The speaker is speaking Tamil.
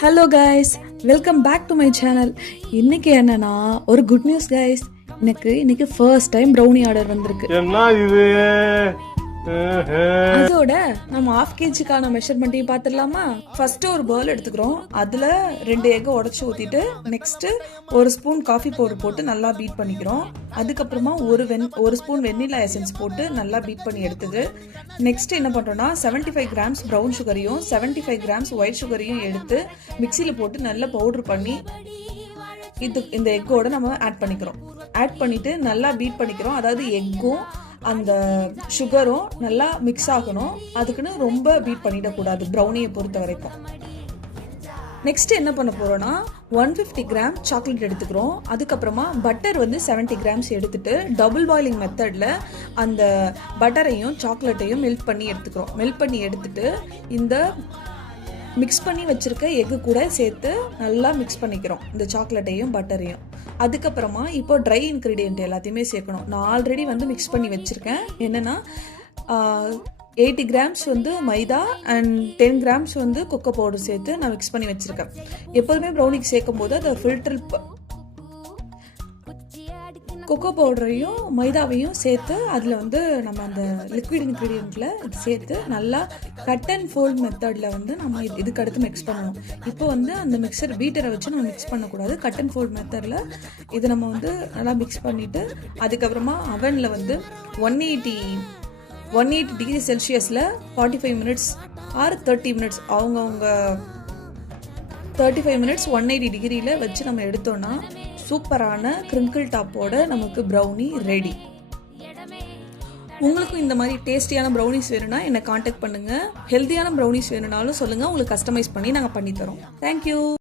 Hello guys, welcome back to my channel. இன்னைக்கு என்னன்னா ஒரு குட் நியூஸ் கைஸ். எனக்கு இன்னைக்கு ஃபர்ஸ்ட் டைம் ப்ரௌனி ஆர்டர் வந்திருக்கு. என்ன இது? அதோட நம்ம ½ kgக்கான மெஷர்மெண்ட்டையும் பார்த்துடலாமா? ஃபர்ஸ்ட் ஒரு பவுல் எடுத்துக்கிறோம். அதுல 2 எக் உடைச்சு ஊத்திட்டு நெக்ஸ்ட் ஒரு ஸ்பூன் காஃபி பவுடர் போட்டு நல்லா பீட் பண்ணிக்கிறோம். அதுக்கப்புறமா ஒரு ஸ்பூன் வெண்ணிலா எசன்ஸ் போட்டு நல்லா பீட் பண்ணி எடுத்துது. நெக்ஸ்ட் என்ன பண்றோம்னா 75 கிராம்ஸ் ப்ரௌன் சுகரையும் 75 கிராம்ஸ் ஒயிட் சுகரையும் எடுத்து மிக்சியில போட்டு நல்லா பவுடர் பண்ணி இந்த எக்கோட நம்ம ஆட் பண்ணிக்கிறோம். ஆட் பண்ணிட்டு நல்லா பீட் பண்ணிக்கிறோம். அதாவது எக்கும் அந்த சுகரும் நல்லா மிக்ஸ் ஆகணும். அதுக்குன்னு ரொம்ப பீட் பண்ணிடக்கூடாது ப்ரௌனியை பொறுத்த வரைக்கும். நெக்ஸ்ட் என்ன பண்ண போறோம்னா 150 கிராம் சாக்லேட் எடுத்துக்கிறோம். அதுக்கப்புறமா பட்டர் 70 கிராம்ஸ் எடுத்துட்டு டபுள் பாயிலிங் மெத்தட்ல அந்த பட்டரையும் சாக்லேட்டையும் மெல்ட் பண்ணி எடுத்துக்கிறோம். மெல்ட் பண்ணி எடுத்துட்டு இந்த மிக்ஸ் பண்ணி வச்சிருக்க எக்கு கூட சேர்த்து நல்லா மிக்ஸ் பண்ணிக்கிறோம், இந்த சாக்லேட்டையும் பட்டரையும். அதுக்கப்புறமா இப்போ ட்ரை இன்க்ரீடியன்ட் எல்லாத்தையுமே சேர்க்கணும். நான் ஆல்ரெடி மிக்ஸ் பண்ணி வச்சிருக்கேன். என்னன்னா 80 grams maida and 10 grams cocoa powder சேர்த்து நான் மிக்ஸ் பண்ணி வச்சிருக்கேன். எப்போதுமே ப்ரௌனிக்கு சேர்க்கும் போது அதை ஃபில்டர் கொக்கோ பவுடரையும் மைதாவையும் சேர்த்து அதில் நம்ம அந்த லிக்விட் இன்க்ரீடியண்ட்டில் இது சேர்த்து நல்லா கட் அண்ட் ஃபோல்ட் மெத்தடில் நம்ம இதுக்கு அடுத்து மிக்ஸ் பண்ணணும். இப்போ அந்த மிக்சர் பீட்டரை வச்சு நம்ம மிக்ஸ் பண்ணக்கூடாது. கட் அண்ட் ஃபோல்ட் மெத்தடில் இது நம்ம நல்லா மிக்ஸ் பண்ணிவிட்டு அதுக்கப்புறமா அவனில் 180 டிகிரி செல்சியஸில் 45 மினிட்ஸ் ஆர் 30 மினிட்ஸ் அவங்கவுங்க 35 மினிட்ஸ் 180 டிகிரியில் வச்சு நம்ம எடுத்தோன்னா சூப்பரான கிரிங்கிள் டாப்போட நமக்கு ப்ரௌனி ரெடி. உங்களுக்கும் இந்த மாதிரி டேஸ்டியான ப்ரௌனிஸ் வேணும்னா என்னை காண்டாக்ட் பண்ணுங்க. ஹெல்த்தியான ப்ரௌனிஸ் வேணும்னாலும் சொல்லுங்க, உங்களுக்கு கஸ்டமைஸ் பண்ணி நாங்கள் பண்ணித்தரோம். தேங்க்யூ.